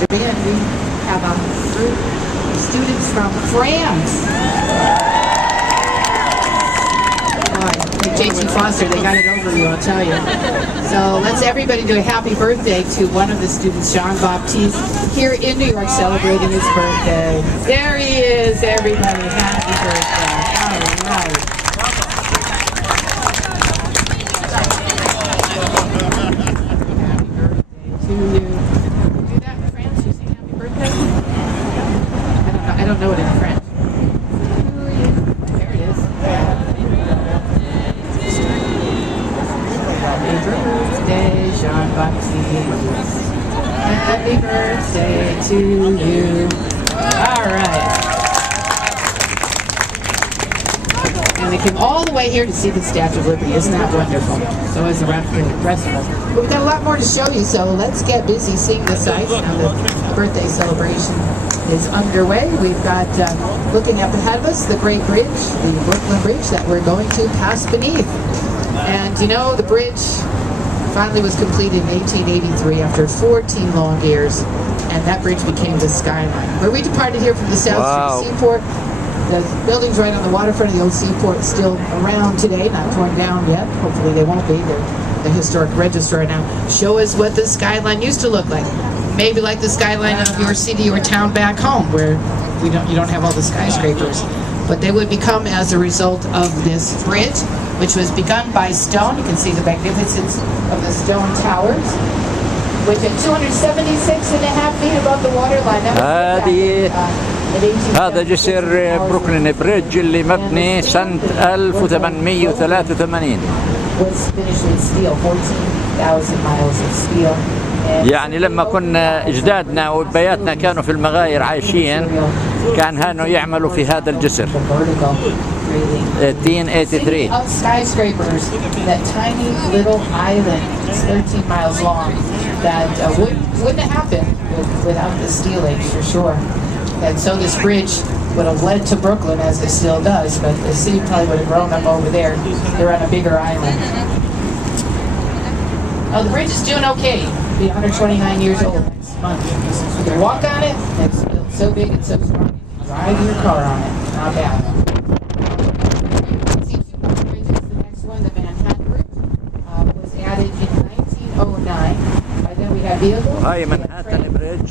yesterday, and we have a group of students from France. J.T. Foster, they got it over you, I'll tell you. So let's everybody do a happy birthday to one of the students, Jean-Baptiste, here in New York celebrating his birthday. There he is, everybody. Happy birthday. All right. Happy birthday to you. Do that in France? You sing happy birthday? I don't know it in French. There it is. Happy birthday, Jean-Baptiste. Happy birthday to you. All right. And they came all the way here to see the Statue of Liberty. Isn't that wonderful? So is the rest of us. But we've got a lot more to show you, so let's get busy seeing the sights. Now the birthday celebration is underway. We've got, looking up ahead of us, the Great Bridge, the Brooklyn Bridge that we're going to pass beneath. And you know, the bridge finally was completed in 1883 after 14 long years, and that bridge became the skyline. Where we departed here from the South Street Seaport, the buildings right on the waterfront of the old seaport still around today, not torn down yet. Hopefully they won't be. They're the historic register right now. Show us what the skyline used to look like. Maybe like the skyline of your city or town back home, where you don't have all the skyscrapers. But they would become as a result of this bridge, which was begun by stone. You can see the magnificence of the stone towers, which at 276.5 feet above the waterline. هذا جسر بروكلين بريدج اللي مبني سنة 1883. يعني لما كنا اجدادنا وبياتنا كانوا في المغاير عايشين كان هانوا يعملوا في هذا الجسر. 1883. Of skyscrapers, that tiny little island, it's 13 miles long, that wouldn't have happened without the steel age for sure. And so this bridge would have led to Brooklyn, as it still does, but the city probably would have grown up over there. They're on a bigger island. Oh, the bridge is doing okay. It'll be 129 years old next month. You can walk on it. It's built so big and so strong. You can drive your car on it. Not bad. See two more bridges. The next one, the Manhattan Bridge, was added in 1909. By then we have vehicles. هاي منهاتن بريدج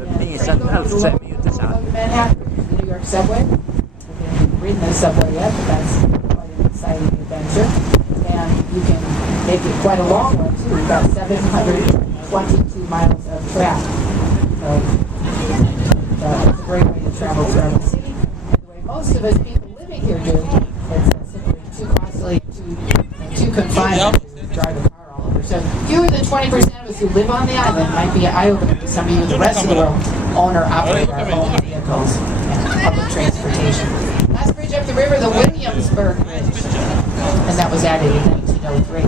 مبني سنة 1909. Manhattan Bridge, the New York subway. We haven't ridden the subway yet, but that's quite an exciting adventure. And you can make it quite a long one too. We've got 722 miles of track. So it's a great way to travel throughout the city. And the way most of us people living here do, it's simply too costly, too confined to drive a car all over. So fewer than 20% of us who live on the island might be an eye-opener to some of you in the rest of the world own or operate our own vehicles and public transportation. Last bridge up the river, the Williamsburg Bridge, and that was added in 1903.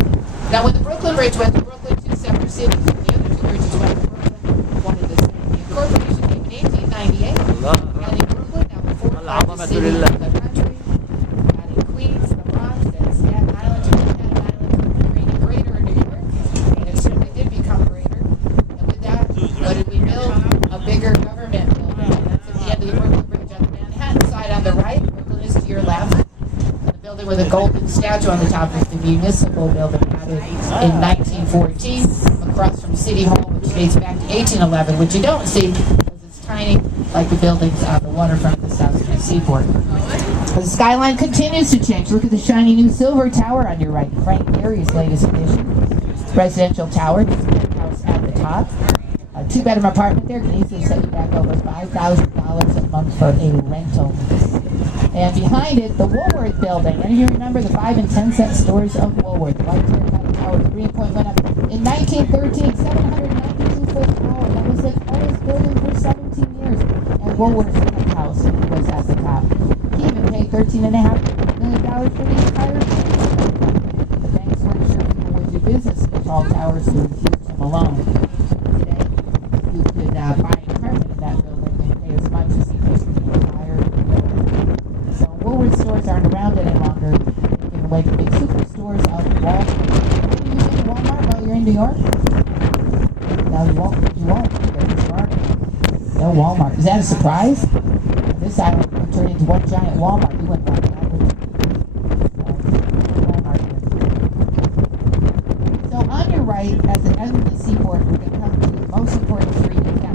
Now when the Brooklyn Bridge went to Brooklyn, two separate cities, the other two bridges went to Brooklyn, one of the same. The incorporation came in 1898, adding Brooklyn, now the fourth largest city in the country, adding Queens, the Bronx, and Staten Island to Manhattan Island, creating greater New York, and it certainly did become greater. And with that, what did we build? A bigger government building. That's at the end of the Brooklyn Bridge on the Manhattan side on the right. Brooklyn is to your left. The building with a golden statue on the top is the municipal building added in 1914 across from City Hall, which dates back to 1811, which you don't see because it's tiny like the buildings on the waterfront of the South Street Seaport. The skyline continues to change. Look at the shiny new silver tower on your right, Frank Gehry's latest addition. Residential tower, house at the top. A two-bedroom apartment there can easily set you back over $5,000 a month for a rental. And behind it, the Woolworth building. And you remember the 5 and 10 cent stores of Woolworth. The white terracotta tower, the green point went up in 1913, 792 foot tower. That was the tallest building for 17 years. And Woolworth's house was at the top. He even paid $13.5 million for the entire thing. The banks weren't sure people would do business with tall towers, so refused them alone. Today, you could buy an apartment in that building and pay as much as the entire building. So Woolworth stores aren't around any longer. Giving away the big superstores of Walmart. Are you using Walmart while you're in New York? Now you won't. They're smart. no Walmart. Is that a surprise? This island would turn into one giant Walmart. You wouldn't like that, would you? Walmart is. So on your right, at the end of the seaport, we're going to come to the most important street in town.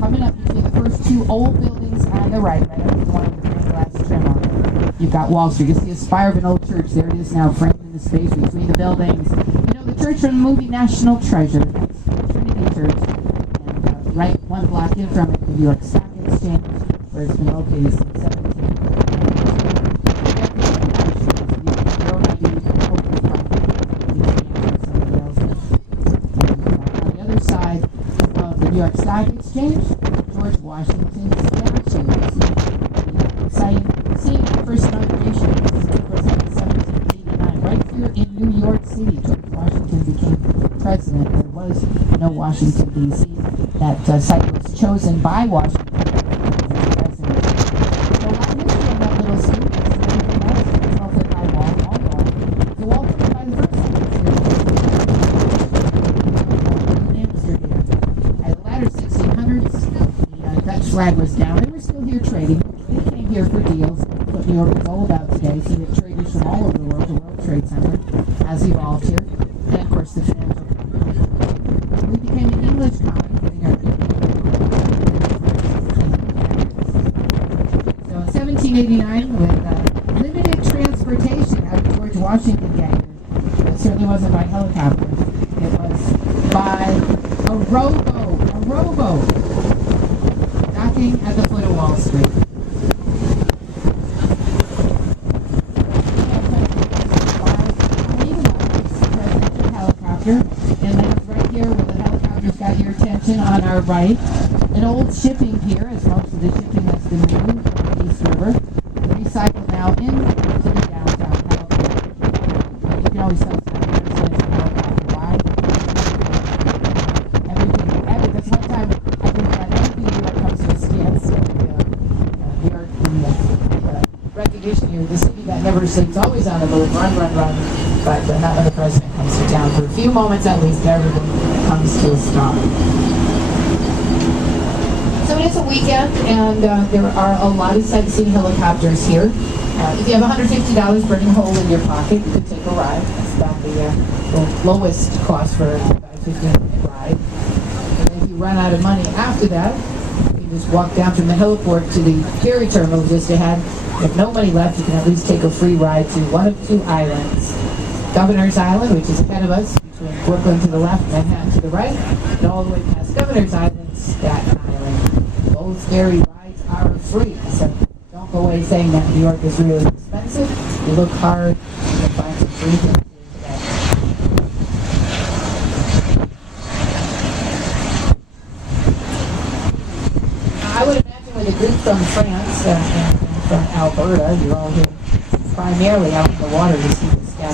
Coming up between the first two old buildings on the right up to the one with the green glass trim on it. You've got Wall Street. You see a spire of an old church. There it is now, framed in the space between the buildings. You know, the church from the movie National Treasure. That's Trinity Church. And right one block in from it, the New York Stock Exchange, where it's been located since 17. On the other side of the New York Stock Exchange, George Washington statue. Exciting scene, the first inauguration was in 1789. Right here in New York City, George Washington became president. There was no Washington, D.C. That site was chosen by Washington as president. So a lot of history on that little street. This is everything else. 12-foot high wall, all wall. The wall put by the first Amsterdam. At the latter 1600s, the Dutch flag was down. They were still here trading. They came here for deals. What New York is all about today. So that traders from all over the world, the World Trade Center, has evolved here. And of course, the financial company. We became an English colony, getting our so in 1789, with limited transportation, how did George Washington get here? It certainly wasn't by helicopter. It was by a rowboat, docking at the foot of Wall Street. And then right here where the helicopter's got your attention on our right, an old shipping pier, as most of the shipping has been moved from the East River, recycled now into the downtown helicopter. You can always tell it's not a helicopter. Why? Everything, that's one time I think that everything New York comes to a standstill. New York, the recognition here, the city that never sleeps, always on the move, run. But not when the president comes to town. For a few moments at least, everything comes to a stop. So it is a weekend, and there are a lot of sightseeing helicopters here. If you have $150 burning a hole in your pocket, you could take a ride. That's about the lowest cost for a 15-minute ride. And if you run out of money after that, you can just walk down from the heliport to the ferry terminal just ahead. If no money left, you can at least take a free ride to one of two islands. Governor's Island, which is ahead of us, between Brooklyn to the left, Manhattan to the right, and all the way past Governor's Island, Staten Island. Both ferry rides are free, so don't go away saying that New York is really expensive. You look hard, you can find some free things here today. I would imagine with a group from France and from Alberta, you're all here primarily out in the water to see the